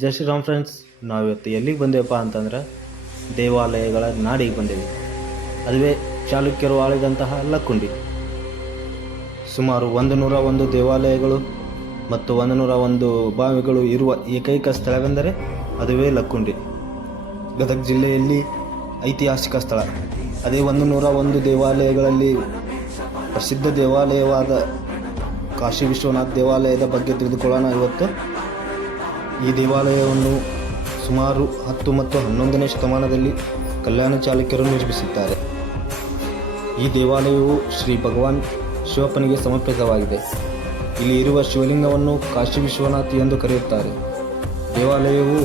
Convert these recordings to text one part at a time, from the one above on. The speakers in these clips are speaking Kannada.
ಜೈ ಶ್ರೀರಾಮ್ ಫ್ರೆಂಡ್ಸ್, ನಾವಿವತ್ತು ಎಲ್ಲಿಗೆ ಬಂದೇವಪ್ಪ ಅಂತಂದ್ರೆ ದೇವಾಲಯಗಳ ನಾಡಿಗೆ ಬಂದೇವೆ. ಅದುವೇ ಚಾಲುಕ್ಯರು ಆಳಿದಂತಹ ಲಕ್ಕುಂಡಿ. ಸುಮಾರು 101 ದೇವಾಲಯಗಳು ಮತ್ತು 101 ಬಾವಿಗಳು ಇರುವ ಏಕೈಕ ಸ್ಥಳವೆಂದರೆ ಅದುವೇ ಲಕ್ಕುಂಡಿ. ಗದಗ ಜಿಲ್ಲೆಯಲ್ಲಿ ಐತಿಹಾಸಿಕ ಸ್ಥಳ. ಅದೇ 101 ದೇವಾಲಯಗಳಲ್ಲಿ ಪ್ರಸಿದ್ಧ ದೇವಾಲಯವಾದ ಕಾಶಿ ವಿಶ್ವನಾಥ ದೇವಾಲಯದ ಬಗ್ಗೆ ತಿಳಿದುಕೊಳ್ಳೋಣ ಇವತ್ತು. ಈ ದೇವಾಲಯವನ್ನು ಸುಮಾರು 10 ಮತ್ತು 11ನೇ ಶತಮಾನದಲ್ಲಿ ಕಲ್ಯಾಣ ಚಾಲುಕ್ಯರು ನಿರ್ಮಿಸಿದ್ದಾರೆ. ಈ ದೇವಾಲಯವು ಶ್ರೀ ಭಗವಾನ್ ಶಿವಪ್ಪನಿಗೆ ಸಮರ್ಪಿತವಾಗಿದೆ. ಇಲ್ಲಿ ಇರುವ ಶಿವಲಿಂಗವನ್ನು ಕಾಶಿ ವಿಶ್ವನಾಥ್ ಎಂದು ಕರೆಯುತ್ತಾರೆ. ದೇವಾಲಯವು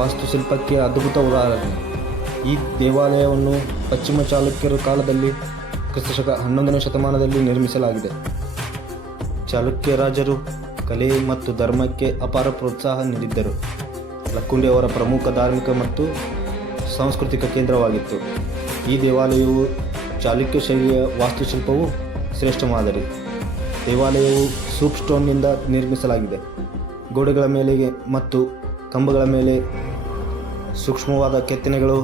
ವಾಸ್ತುಶಿಲ್ಪಕ್ಕೆ ಅದ್ಭುತ ಉದಾಹರಣೆ. ಈ ದೇವಾಲಯವನ್ನು ಪಶ್ಚಿಮ ಚಾಲುಕ್ಯರ ಕಾಲದಲ್ಲಿ ಕ್ರಿಸ್ತಶಕ 11ನೇ ಶತಮಾನದಲ್ಲಿ ನಿರ್ಮಿಸಲಾಗಿದೆ. ಚಾಲುಕ್ಯ ರಾಜರು ಕಲೆ ಮತ್ತು ಧರ್ಮಕ್ಕೆ ಅಪಾರ ಪ್ರೋತ್ಸಾಹ ನೀಡಿದ್ದರು. ಲಕ್ಕುಂಡಿ ಅವರ ಪ್ರಮುಖ ಧಾರ್ಮಿಕ ಮತ್ತು ಸಾಂಸ್ಕೃತಿಕ ಕೇಂದ್ರವಾಗಿತ್ತು. ಈ ದೇವಾಲಯವು ಚಾಲುಕ್ಯ ಶೈಲಿಯ ವಾಸ್ತುಶಿಲ್ಪವು ಶ್ರೇಷ್ಠ ಮಾದರಿ. ದೇವಾಲಯವು ಸೂಪ್ ಸ್ಟೋನ್ನಿಂದ ನಿರ್ಮಿಸಲಾಗಿದೆ. ಗೋಡೆಗಳ ಮೇಲೆ ಮತ್ತು ಕಂಬಗಳ ಮೇಲೆ ಸೂಕ್ಷ್ಮವಾದ ಕೆತ್ತನೆಗಳು,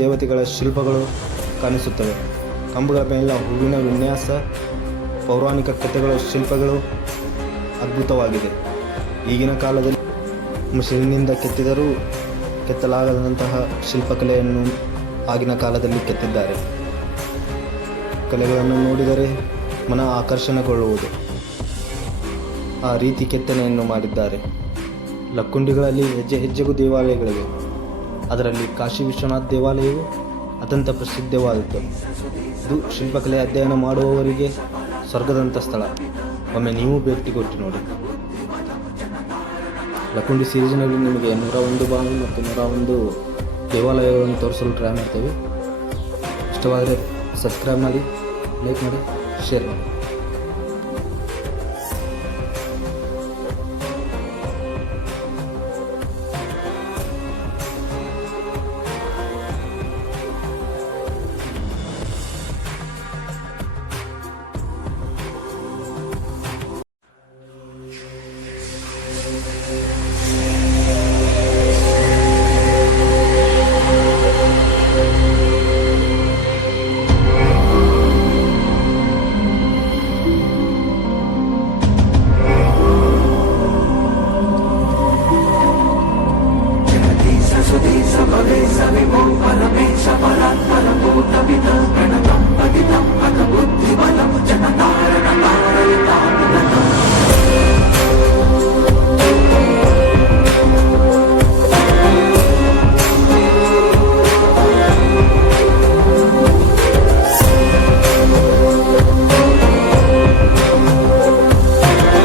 ದೇವತೆಗಳ ಶಿಲ್ಪಗಳು ಕಾಣಿಸುತ್ತವೆ. ಕಂಬಗಳ ಮೇಲಿನ ಹೂವಿನ ವಿನ್ಯಾಸ, ಪೌರಾಣಿಕ ಕಥೆಗಳ ಶಿಲ್ಪಗಳು ಅದ್ಭುತವಾಗಿದೆ. ಈಗಿನ ಕಾಲದಲ್ಲಿ ಮಷೀನ್ನಿಂದ ಕೆತ್ತಲಾಗದಂತಹ ಶಿಲ್ಪಕಲೆಯನ್ನು ಆಗಿನ ಕಾಲದಲ್ಲಿ ಕೆತ್ತಿದ್ದಾರೆ. ಕಲೆಗಳನ್ನು ನೋಡಿದರೆ ಮನ ಆಕರ್ಷಣೆಗೊಳ್ಳುವುದು. ಆ ರೀತಿ ಕೆತ್ತನೆಯನ್ನು ಮಾಡಿದ್ದಾರೆ. ಲಕ್ಕುಂಡಿಗಳಲ್ಲಿ ಹೆಜ್ಜೆಗೂ ದೇವಾಲಯಗಳಿವೆ. ಅದರಲ್ಲಿ ಕಾಶಿ ವಿಶ್ವನಾಥ ದೇವಾಲಯವು ಅತ್ಯಂತ ಪ್ರಸಿದ್ಧವಾದದ್ದು. ಇದು ಶಿಲ್ಪಕಲೆ ಅಧ್ಯಯನ ಮಾಡುವವರಿಗೆ ಸ್ವರ್ಗದಂಥ ಸ್ಥಳ. ಒಮ್ಮೆ ನೀವು ಭೇಟಿ ಕೊಟ್ಟು ನೋಡಿ. ಲಕ್ಕುಂಡಿ ಸೀರೀಸ್ನಲ್ಲಿ ನಿಮಗೆ 101 ಬಾವಿ ಮತ್ತು 101 ದೇವಾಲಯಗಳನ್ನು ತೋರಿಸಲು ಟ್ರೈ ಮಾಡ್ತೇವೆ. ಇಷ್ಟವಾದರೆ ಸಬ್ಸ್ಕ್ರೈಬ್ ಮಾಡಿ, ಲೈಕ್ ಮಾಡಿ, ಶೇರ್ ಮಾಡಿ.